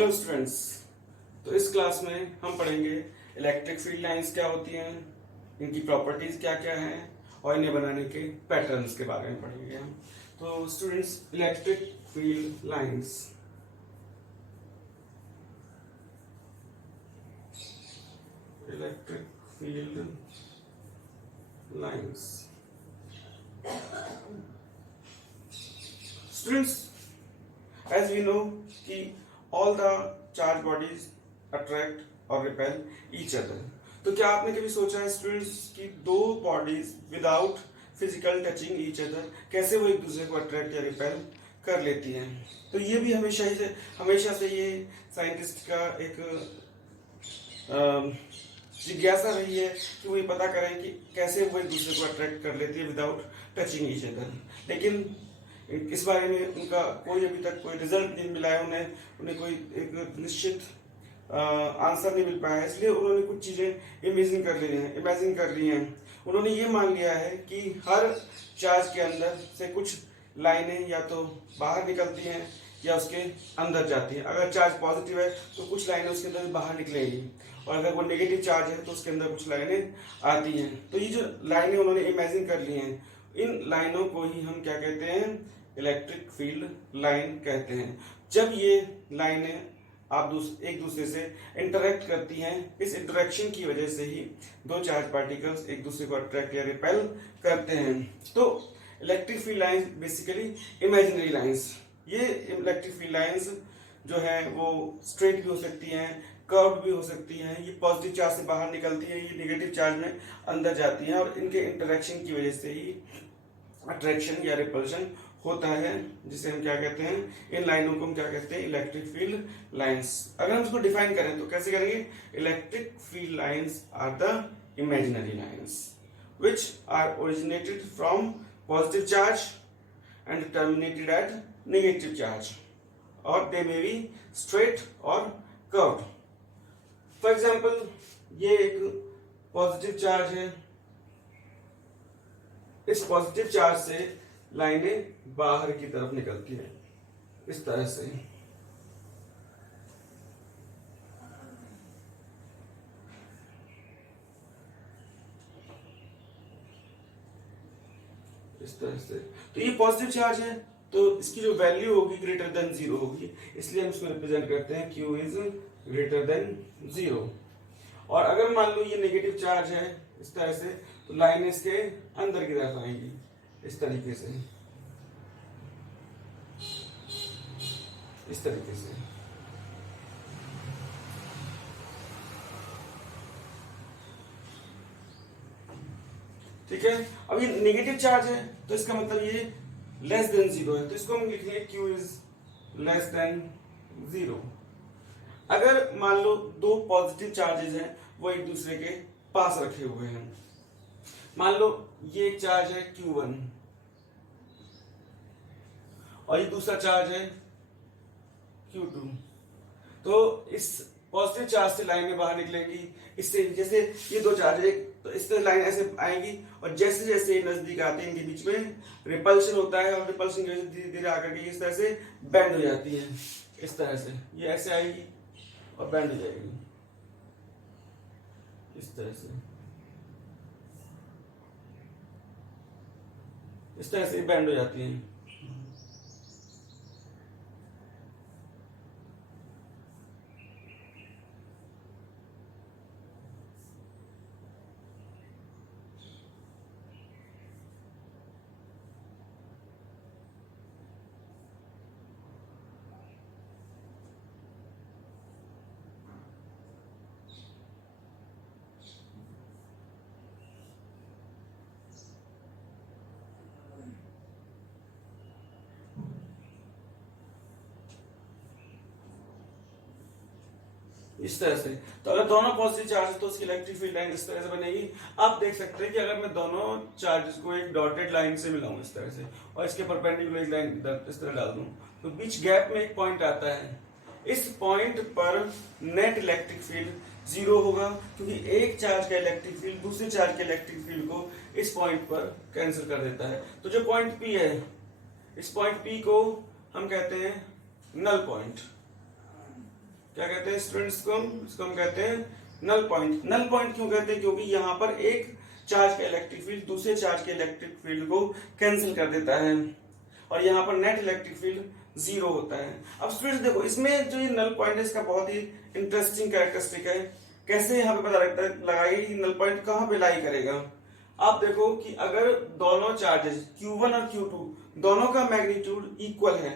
Hello students. तो इस class में हम पढ़ेंगे इलेक्ट्रिक फील्ड लाइंस क्या होती हैं, इनकी प्रॉपर्टीज क्या क्या हैं और इन्हें बनाने के पैटर्न्स के बारे में पढ़ेंगे हम। तो students, electric field lines electric field lines students, as we know कि all the charge bodies attract or repel each other। तो क्या आपने कभी सोचा है स्टूडेंट्स कि दो bodies without physical touching each other कैसे वो एक दूसरे को अट्रैक्ट या रिपेल कर लेती हैं? तो ये भी हमेशा से ये साइंटिस्ट का एक जिज्ञासा रही है कि वो ये पता करें कि कैसे वो एक दूसरे को अट्रैक्ट कर लेती है विदाउट टचिंग ईच अदर। लेकिन इस बारे में उनका कोई अभी तक कोई रिजल्ट नहीं मिला है, उन्हें कोई एक निश्चित आंसर नहीं मिल पाया है। इसलिए उन्होंने कुछ चीजें इमेजिन कर ली हैं। उन्होंने ये मान लिया है कि हर चार्ज के अंदर से कुछ लाइनें या तो बाहर निकलती हैं या उसके अंदर जाती हैं। अगर चार्ज पॉजिटिव है तो कुछ लाइनें उसके अंदर बाहर निकलेंगी, और अगर वो नेगेटिव चार्ज है तो उसके अंदर कुछ लाइनें आती हैं। तो ये जो लाइनें उन्होंने इमेजिन कर ली हैं, इन लाइनों को ही हम क्या कहते हैं? इलेक्ट्रिक फील्ड लाइन कहते हैं। जब ये लाइनें आप एक दूसरे से इंटरेक्ट करती हैं, इस इंटरेक्शन की वजह से ही दो चार्ज पार्टिकल्स एक दूसरे को अट्रैक्ट या रिपेल करते हैं। तो electric field lines basically imaginary lines. ये इलेक्ट्रिक फील्ड लाइंस जो है वो स्ट्रेट भी हो सकती हैं, कर्व भी हो सकती हैं। ये पॉजिटिव चार्ज से बाहर निकलती है, ये नेगेटिव चार्ज में अंदर जाती हैं, और इनके इंटरेक्शन की वजह से ही अट्रैक्शन या रिपल्शन होता है, जिसे हम क्या कहते हैं? इन लाइनों को हम क्या कहते हैं? Electric field lines. अगर हम इसको डिफाइन करें तो कैसे करेंगे? Electric field lines are the imaginary lines which are originated from positive charge and terminated at negative charge, or they may be straight or curved। For example, ये एक positive charge है, इस पॉजिटिव चार्ज से लाइनें बाहर की तरफ निकलती है इस तरह से। इस तरह से। तो ये पॉजिटिव चार्ज है, तो इसकी जो वैल्यू होगी ग्रेटर देन 0 होगी, इसलिए हम इसको रिप्रेजेंट करते हैं Q इज ग्रेटर देन 0। और अगर मान लो ये नेगेटिव चार्ज है इस तरह से, तो लाइन इसके अंदर की तरफ आएंगी इस तरीके से, इस तरीके से। ठीक है। अब ये नेगेटिव चार्ज है तो इसका मतलब ये लेस देन 0 है, तो इसको हम लिखेंगे Q इज लेस देन 0। अगर मान लो दो पॉजिटिव चार्जेस हैं, वो एक दूसरे के पास रखे हुए हैं। मान लो ये एक चार्ज है Q1 और ये दूसरा चार्ज है Q2। तो इस पॉजिटिव चार्ज से लाइनें बाहर निकलेंगी। इससे जैसे ये दो चार्ज है तो इससे लाइन ऐसे आएंगी, और जैसे जैसे ये नजदीक आते हैं इनके बीच में रिपल्शन होता है, और रिपल्शन की वजह से धीरे धीरे आकर के इस तरह से बेंड हो जाती है। इस तरह से ये ऐसे आएगी और बेंड हो जाएगी इस तरह से। इस तरह से बेंड हो जाती हैं। इस तरह से। तो अगर दोनों पॉजिटिव चार्ज है तो उसकी इलेक्ट्रिक फील्ड लाइन इस तरह से बनेगी। आप देख सकते हैं कि अगर मैं दोनों चार्जेस को एक डॉटेड लाइन से मिलाऊं इस तरह से, और इसके परपेंडिकुलर लाइन इस तरह डाल दूं, तो बीच गैप में एक पॉइंट आता है। इस पॉइंट पर नेट इलेक्ट्रिक फील्ड 0 होगा, क्योंकि एक चार्ज का इलेक्ट्रिक फील्ड दूसरे चार्ज के इलेक्ट्रिक फील्ड को इस पॉइंट पर कैंसिल कर देता है। तो जो पॉइंट P है, इस पॉइंट P को हम कहते हैं नल पॉइंट। क्या कहते हैं स्टूडेंट्स को, इसको हम कहते हैं नल पॉइंट। नल पॉइंट क्यों कहते हैं? क्योंकि यहाँ पर एक चार्ज का इलेक्ट्रिक फील्ड दूसरे चार्ज के इलेक्ट्रिक फील्ड को कैंसिल कर देता है और यहाँ पर नेट इलेक्ट्रिक फील्ड जीरो होता है। अब स्टूडेंट्स देखो, इसमें जो ये नल पॉइंट है इसका बहुत ही इंटरेस्टिंग कैरेक्टरिस्टिक है। कैसे यहाँ पे पता लगता है लगाएगा कि नल पॉइंट कहाँ पे लाई करेगा? आप देखो कि अगर दोनों चार्जेस Q1 और Q2 दोनों का मैग्नीट्यूड इक्वल है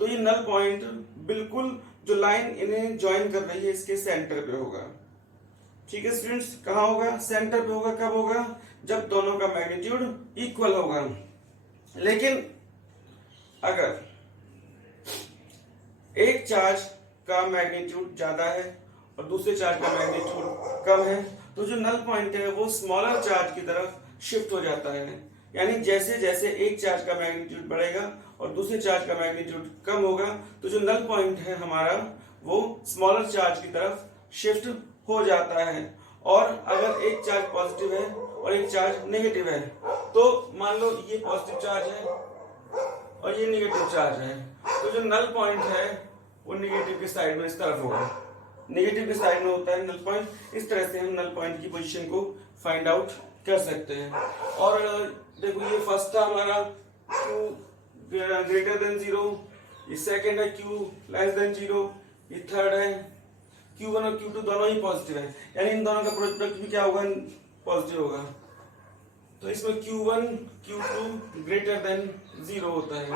तो ये नल पॉइंट बिल्कुल जो लाइन इन्हें ज्वाइन कर रही है इसके सेंटर पे होगा। ठीक है स्टूडेंट्स, कहाँ होगा? सेंटर पे होगा। कब होगा? जब दोनों का मैग्नीट्यूड इक्वल होगा। लेकिन अगर एक चार्ज का मैग्नीट्यूड ज्यादा है और दूसरे चार्ज का मैग्नीट्यूड कम है तो जो नल पॉइंट है वो स्मॉलर चार्ज की तरफ शिफ्ट हो जाता है। यानी जैसे जैसे एक चार्ज का मैग्नीट्यूड बढ़ेगा और दूसरे चार्ज का मैग्नीट्यूड कम होगा तो जो नल पॉइंट है हमारा वो स्मॉलर चार्ज की तरफ शिफ्ट हो जाता है। और अगर एक चार्ज पॉजिटिव है और एक चार्ज नेगेटिव है तो मान लो ये पॉजिटिव चार्ज है और ये नेगेटिव चार्ज है तो जो नल पॉइंट है वो नेगेटिव के साइड में इस तरफ होगा। नेगेटिव के साइड में होता है नल पॉइंट। इस तरह से हम नल पॉइंट की पोजीशन को फाइंड आउट कर सकते हैं। और देखो ये फर्स्ट था हमारा Q ग्रेटर देन 0, ये सेकंड है Q लेस देन 0, ये थर्ड है Q1 और Q2 दोनों ही पॉजिटिव है, यानी इन दोनों का प्रोडक्ट भी क्या होगा? पॉजिटिव होगा। तो इसमें Q1 Q2 ग्रेटर देन 0 होता है।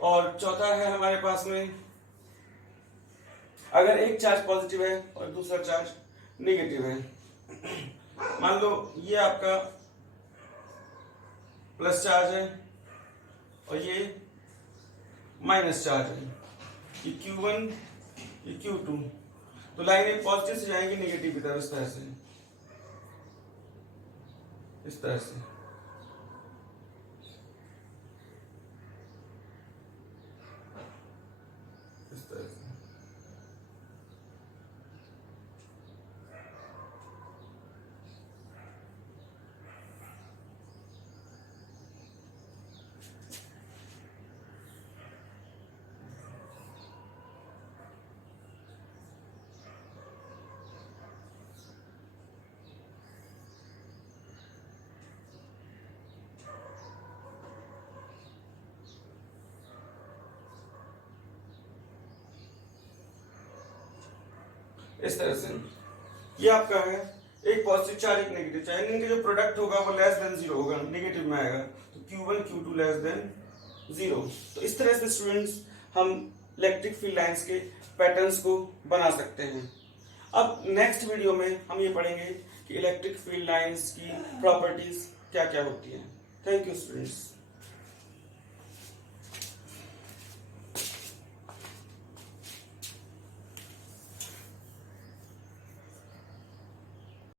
और चौथा है हमारे पास में अगर एक चार्ज पॉजिटिव है और दूसरा चार्ज नेगेटिव है। मान लो ये आपका प्लस चार्ज है और ये माइनस चार्ज है, ये Q1 ये Q2, तो लाइन पॉजिटिव से जाएंगी नेगेटिव की तरफ इस तरह से, इस तरह से। इस तरह से इस तरह से ये आपका है एक पॉजिटिव चार्ज एक नेगेटिव चार्ज, इनका जो प्रोडक्ट होगा वो लेस देन 0 होगा, नेगेटिव में आएगा, तो Q1 Q2 लेस देन 0। तो इस तरह से स्टूडेंट्स हम इलेक्ट्रिक फील्ड लाइंस के पैटर्न्स को बना सकते हैं। अब नेक्स्ट वीडियो में हम ये पढ़ेंगे कि इलेक्ट्रिक फील्ड लाइंस की प्रॉपर्टीज क्या क्या होती हैं। Thank you students.